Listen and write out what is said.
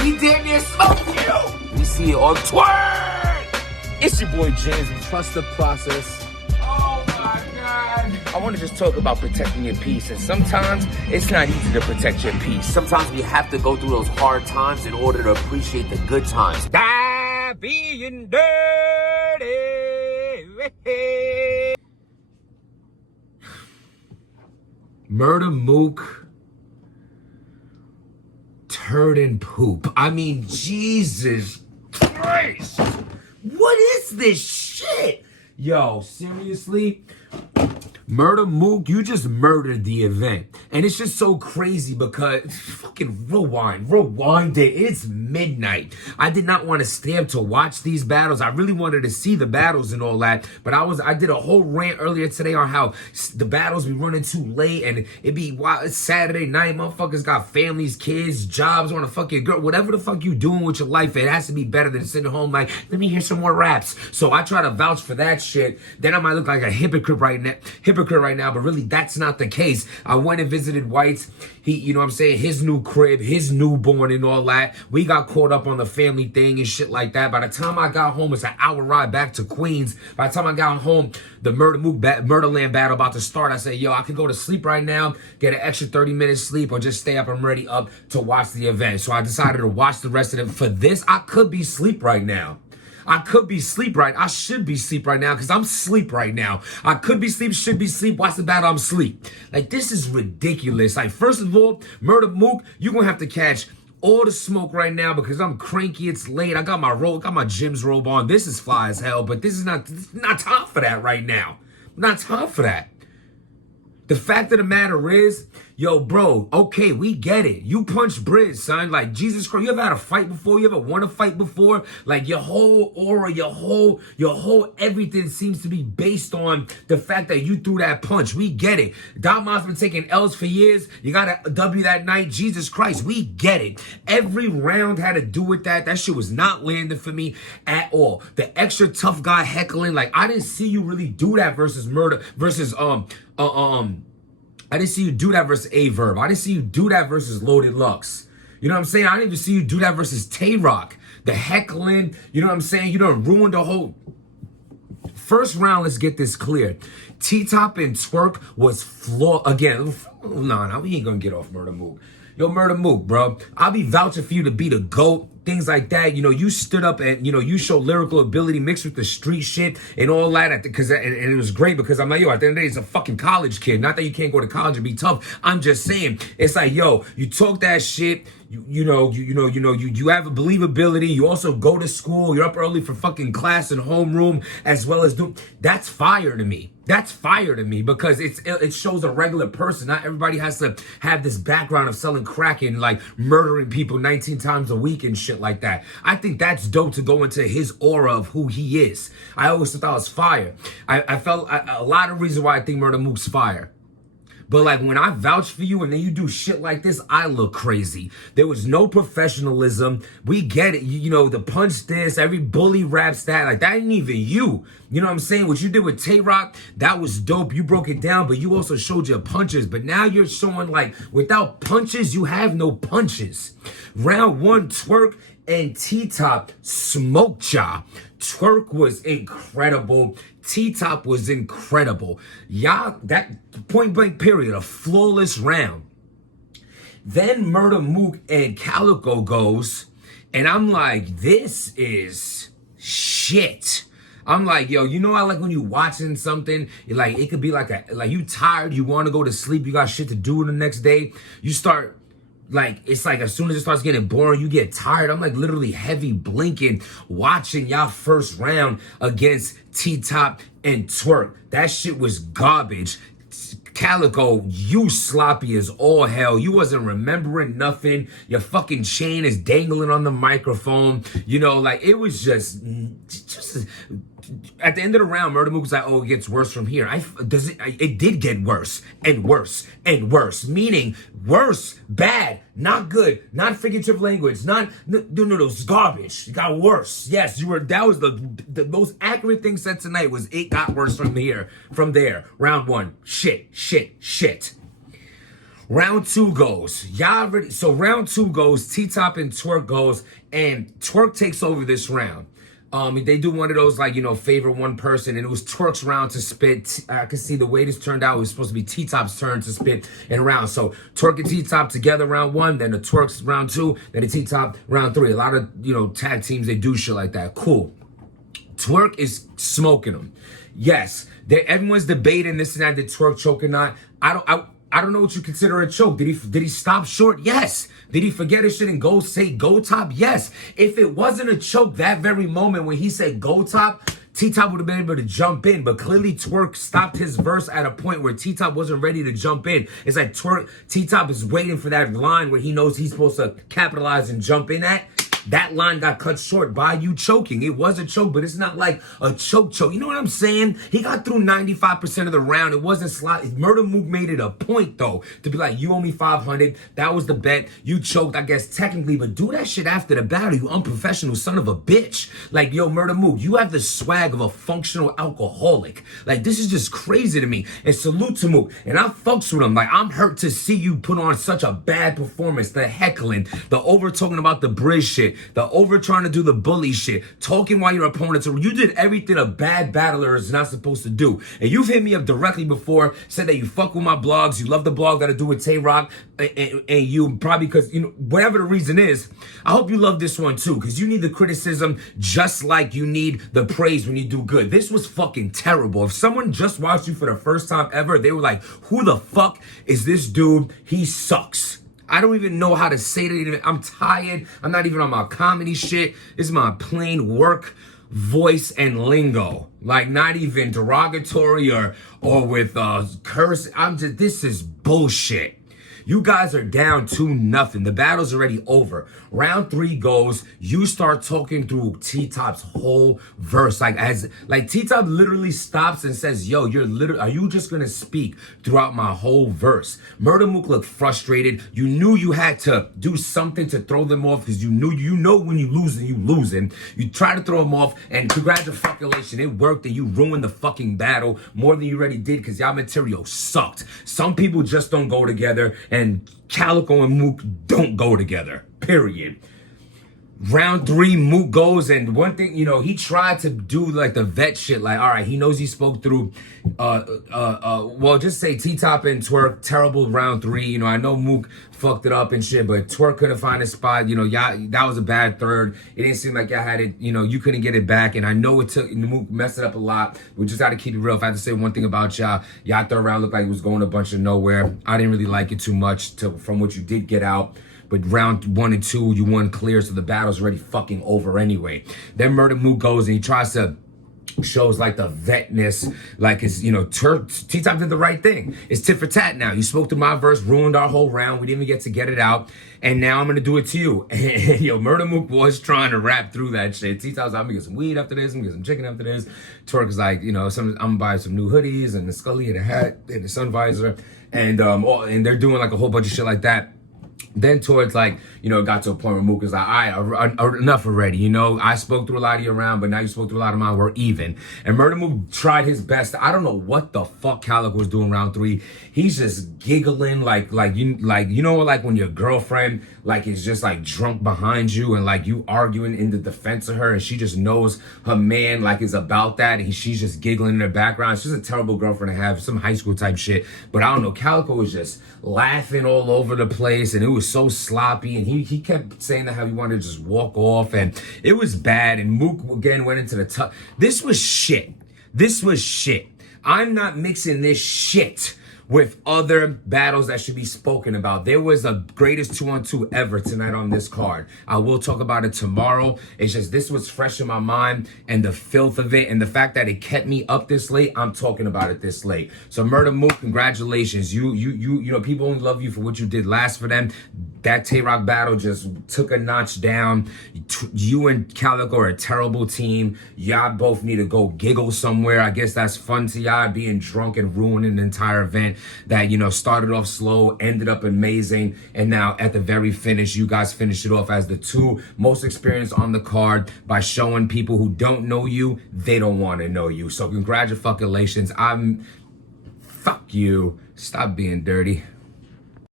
He damn near smoked you. We see it on Twitter. It's your boy James. Trust the process. Oh my God. I want to just talk about protecting your peace. And sometimes it's not easy to protect your peace. Sometimes we have to go through those hard times in order to appreciate the good times. Die being dirty. MurdaDook, turd and poop. I mean, Jesus Christ. What is this shit? Yo, seriously? MurdaDook, you just murdered the event. And it's just so crazy because, fucking rewind it. It's midnight. I did not want to stay up to watch these battles. I really wanted to see the battles and all that. But I did a whole rant earlier today on how the battles be running too late. And it be, it's Saturday night. Motherfuckers got families, kids, jobs, want to fucking girl. Whatever the fuck you doing with your life, it has to be better than sitting home like, let me hear some more raps. So I try to vouch for that shit. Then I might look like a hypocrite right now, but really that's not the case. I went and visited White's, you know what I'm saying, his new crib, his newborn and all that. We got caught up on the family thing and shit like that. By the time I got home, it's an hour ride back to Queens. By the time I got home, the Murderland battle about to start. I said, yo, I could go to sleep right now, get an extra 30 minutes sleep, or just stay up and ready up to watch the event. So I decided to watch the rest of it. For this, I could be asleep right now. I should be asleep right now because I'm asleep right now. I could be asleep, should be asleep, watch the battle, I'm asleep. Like, this is ridiculous. Like, first of all, MurdaDook, you're going to have to catch all the smoke right now because I'm cranky, it's late. I got my gym's robe on. This is fly as hell, but this is not time for that right now. Not time for that. The fact of the matter is, yo, bro, okay, we get it. You punched Briz, son. Like, Jesus Christ, you ever had a fight before? You ever won a fight before? Like, your whole aura, your whole everything seems to be based on the fact that you threw that punch. We get it. Damon's been taking L's for years. You got a W that night. Jesus Christ, we get it. Every round had to do with that. That shit was not landing for me at all. The extra tough guy heckling, like, I didn't see you really do that versus I didn't see you do that versus A-Verb. I didn't see you do that versus Loaded Lux. You know what I'm saying? I didn't even see you do that versus Tay-Rock. The heckling, you know what I'm saying? You done ruined the whole... First round, let's get this clear. T-Top and Twerk was flawed. Again, nah, we ain't gonna get off MurdaDook. Yo, MurdaDook, bro. I'll be vouching for you to be the GOAT. Things like that, you know, you stood up and, you know, you showed lyrical ability mixed with the street shit and all that. And it was great because I'm like, yo, at the end of the day, it's a fucking college kid. Not that you can't go to college and be tough. I'm just saying, it's like, yo, you talk that shit. You have a believability. You also go to school. You're up early for fucking class and homeroom as well as that's fire to me. That's fire to me because it shows a regular person. Not everybody has to have this background of selling crack and like murdering people 19 times a week and shit like that. I think that's dope to go into his aura of who he is. I always thought that was fire. I felt a lot of reasons why I think MurdaDook's fire. But like when I vouch for you and then you do shit like this, I look crazy. There was no professionalism. We get it. You know, the punch this, every bully raps that. Like that ain't even you. You know what I'm saying? What you did with Tay-Rock, that was dope. You broke it down, but you also showed your punches. But now you're showing like without punches, you have no punches. Round one, Twerk and T-Top smoked ya. Twerk was incredible. T-Top was incredible. Y'all, that point blank period, a flawless round. Then MurdaDook and Calico goes, and I'm like, this is shit. I'm like, yo, you know, I like when you watching something, like it could be like you tired, you want to go to sleep, you got shit to do the next day. You start, like, it's like as soon as it starts getting boring, you get tired. I'm like literally heavy blinking, watching y'all first round against T-Top and Twerk. That shit was garbage. Calico, you sloppy as all hell. You wasn't remembering nothing. Your fucking chain is dangling on the microphone. You know, like it was just at the end of the round, MurdaDook was like, oh, it gets worse from here. It did get worse and worse and worse. Meaning worse, bad, not good, not figurative language, no, it's garbage. It got worse. Yes, that was the most accurate thing said tonight was it got worse from there. Round one, shit. Round 2 goes. Y'all ready? So round 2 goes. T-Top and Twerk goes, and Twerk takes over this round. They do one of those, like, favor one person, and it was Twerk's round to spit. I can see the way this turned out. It was supposed to be T-Top's turn to spit in round. So Twerk and T-Top together round 1, then the Twerk's round 2, then the T-Top round 3. A lot of, tag teams, they do shit like that. Cool. Twerk is smoking them. Yes, everyone's debating this and that, did Twerk choke or not. I don't know what you consider a choke. Did he stop short? Yes. Did he forget his shit and say go top? Yes. If it wasn't a choke that very moment when he said go top, T-Top would have been able to jump in, but clearly Twerk stopped his verse at a point where T-Top wasn't ready to jump in. It's like T-Top is waiting for that line where he knows he's supposed to capitalize and jump in at. That line got cut short by you choking. It was a choke, but it's not like a choke. You know what I'm saying? He got through 95% of the round. It wasn't slot. Murder Mook made it a point, though, to be like, you owe me 500. That was the bet. You choked, I guess, technically, but do that shit after the battle, you unprofessional son of a bitch. Like, yo, Murder Mook, you have the swag of a functional alcoholic. Like, this is just crazy to me. And salute to Mook. And I fucks with him. Like, I'm hurt to see you put on such a bad performance. The heckling, the over talking about the bridge shit, the over trying to do the bully shit, talking while your opponents are. You did everything a bad battler is not supposed to do. And you've hit me up directly before, said that you fuck with my blogs, you love the blog that I do with Tay-Rock, and you probably because, whatever the reason is, I hope you love this one too, because you need the criticism just like you need the praise when you do good. This was fucking terrible. If someone just watched you for the first time ever, they were like, who the fuck is this dude? He sucks. I don't even know how to say that. I'm tired. I'm not even on my comedy shit. This is my plain work voice and lingo. Like, not even derogatory or with curse. This is bullshit. You guys are down 2-0. The battle's already over. Round 3 goes. You start talking through T-Top's whole verse. Like T-Top literally stops and says, yo, are you just gonna speak throughout my whole verse? Murder Mook looked frustrated. You knew you had to do something to throw them off because you know when you losing, you losing. You try to throw them off, and congratulations, it worked, and you ruined the fucking battle more than you already did because y'all material sucked. Some people just don't go together, and Calico and Mook don't go together, period. Round 3, Mook goes, and one thing, he tried to do like the vet shit, like, all right, he knows he spoke through, well, just say T-Top and Twerk, terrible round 3, I know Mook fucked it up and shit, but Twerk couldn't find a spot, y'all, that was a bad third. It didn't seem like y'all had it, you couldn't get it back, and I know Mook messed it up a lot. We just gotta keep it real. If I had to say one thing about y'all third round looked like it was going a bunch of nowhere. I didn't really like it too much from what you did get out. But round 1 and 2, you won clear, so the battle's already fucking over anyway. Then Murder Mook goes and he tries to shows like the vetness, like it's, T-Top did the right thing. It's tit for tat now. You spoke to my verse, ruined our whole round. We didn't even get to get it out. And now I'm going to do it to you. And, yo, Murder Mook was trying to rap through that shit. T-Top's like, I'm going to get some weed after this. I'm going to get some chicken after this. Twerk is like, I'm going to buy some new hoodies and the Scully and a hat and the sun visor. And they're doing like a whole bunch of shit like that. Then towards it got to a point where Mook is like, all right, enough already. I spoke through a lot of your round, but now you spoke through a lot of mine. We're even. And Murder Mook tried his best. I don't know what the fuck Calico was doing round 3. He's just giggling like when your girlfriend is just drunk behind you and you arguing in the defense of her, and she just knows her man is about that, and she's just giggling in the background. She's a terrible girlfriend to have, some high school type shit. But I don't know. Calico was just laughing all over the place, and it was so sloppy, and he kept saying that how he wanted to just walk off, and it was bad. And Mook again went into the tough. This was shit. I'm not mixing this shit with other battles that should be spoken about. There was a greatest 2-on-2 ever tonight on this card. I will talk about it tomorrow. It's just this was fresh in my mind, and the filth of it, and the fact that it kept me up this late. I'm talking about it this late. So Murder Mook, congratulations. You people only love you for what you did last for them. That Tay-Rock battle just took a notch down. You and Calico are a terrible team. Y'all both need to go giggle somewhere. I guess that's fun to y'all, being drunk and ruining the entire event that, started off slow, ended up amazing. And now at the very finish, you guys finished it off as the 2 most experienced on the card by showing people who don't know you, they don't want to know you. So congratulations. Fuck you. Stop being dirty.